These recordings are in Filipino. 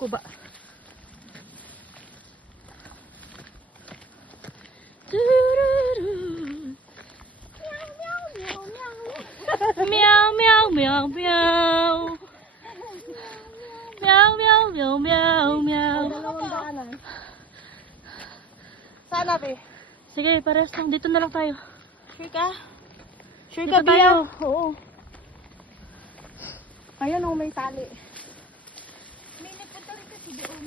kuba. Meow, meow, meow, meow. Meow, meow, meow, meow, meow. Sana, be. Sige, parehas lang. Dito na lang tayo. Sure ka? Sure Dito ka, Bia? tayo. Oo. Ayun, oh, may tali. May nagpunta rin kasi doon.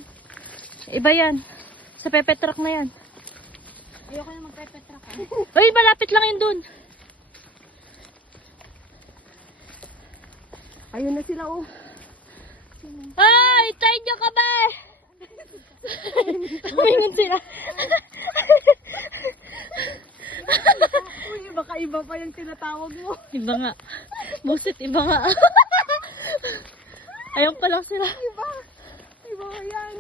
Iba yan. Sa Pepe Truck na yan. Ayoko na magpepetra ka. Uy, malapit lang yun dun. Ayun na sila, oh. Ay, tayo nyo ka ba? Humingon sila. Uy, baka iba pa yung tinatawag mo. Iba nga. Busit, iba nga. Ayaw pa lang sila. Iba. Iba yan.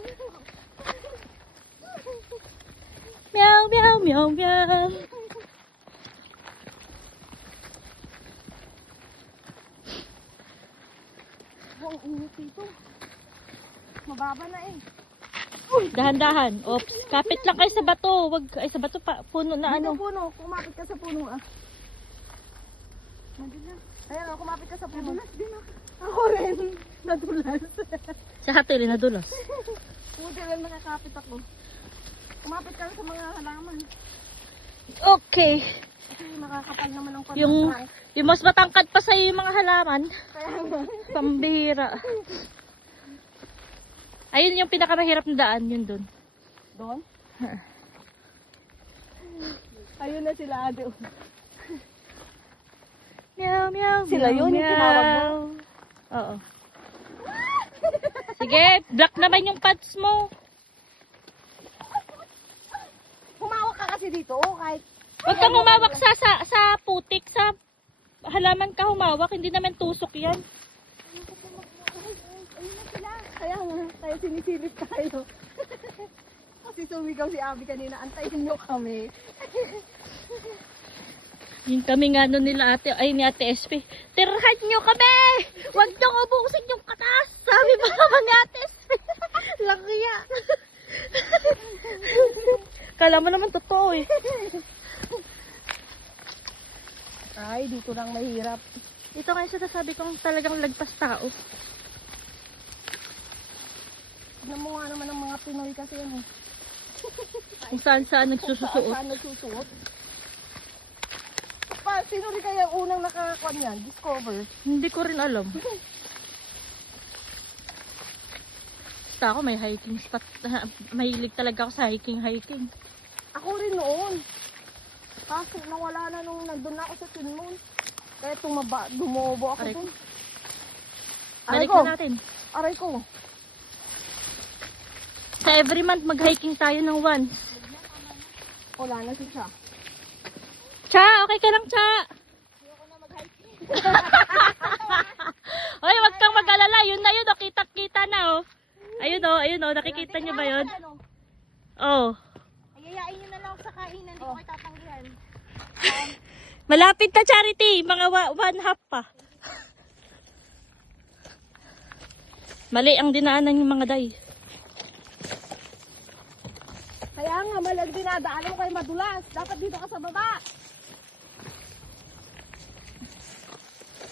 Meow, meow, meow, meow. Ang init dito. Mababa na eh. Dahan-dahan. O, kapit lang kayo sa bato. Wag, ay, sa bato pa. Puno na Ano? ano. Puno. Kumapit ka sa puno, ah. Madulas. Ayan, oh, kumapit ka sa puno. Nadulas din ako. Ako rin. Nadulas. Sa hatili na dulos. Puti rin nakakapit ako. Kumapit ka sa mga halaman. Okay. Kasi makakapal naman ang Yung, kontrang. yung mas matangkad pa sa'yo yung mga halaman. Kaya nga. Pambihira. Ayun yung pinakamahirap na daan. Yun dun. Doon? Ayun na sila, ate. Meow, meow, Sila meow, yun, yung meow. tinawag mo? Oo. Sige, black naman yung pads mo. Humawak ka kasi dito, oh, kahit... Huwag kang humawak sa putik, sa halaman ka humawak, hindi naman tusok yan. Ayun na sila. Kaya nga, tayo sinisilip tayo. Kasi sumigaw si Abby kanina, antayin nyo kami. Yung kami nga nun nila ate, ay ni ate SP. Tirahan nyo kami! Huwag nyo ubusin yung katas! Sabi ba naman ni ate SP? Lakiya! Kala mo naman totoo eh. Ay, dito lang mahirap. Ito nga yung sinasabi kong talagang lagpas tao. Tignan mo nga naman ang mga Pinoy kasi ano. Kung saan nagsususuot. Saan nagsusuot. Pa, sino rin kaya ang unang nakakakuan yan? Discover. Hindi ko rin alam. Basta ako may hiking spot. Mahilig talaga ako sa hiking. Ako rin noon. Kaso nawala na nung nandun na ako sa Tinmon. Kaya dumobo ako Aray. dun. Balik ko. na natin. Aray ko. Sa every month mag-hiking tayo ng once. Wala na si Cha. Cha, okay ka lang, Cha? Ayoko na mag-hiking. Hoy, wag kang mag-alala. Yun na yun, oh. Kita-kita na, oh. Ayun, oh. Nakikita niyo ba yun? Oh. Ayayain nyo na lang sa kainan. Hindi ko kayo tatanggihan. Malapit na, Charity. Mga one half pa. Mali ang dinaanan yung mga day. Kaya nga, malag dinadaan mo kayo madulas. Dapat dito ka sa baba.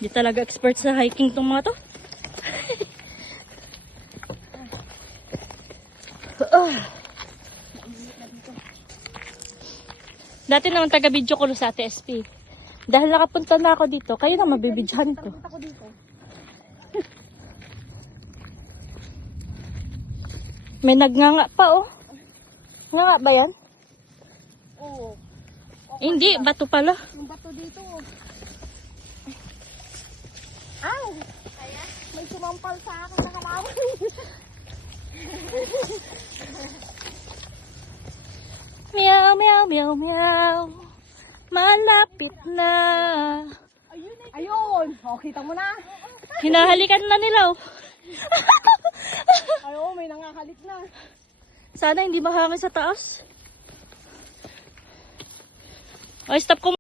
Di talaga expert sa hiking tong mga to. Dati naman taga-video ko sa Ate SP. Dahil nakapunta na ako dito, kayo na mabibidyohan ko. Punta ko dito. May nagnganga pa, oh. Nga ba yan? Oo. Hindi, bato pala. Yung bato dito. Aw! Kaya? May sumampal sa akin na halaman. Meow, meow, meow, meow. Malapit na. Ayun! O, kita mo na. Hinahalikan na nila, oh. Ay, oo, may nangakalik na. Sana hindi mahangin sa taas. Ay, stop ko.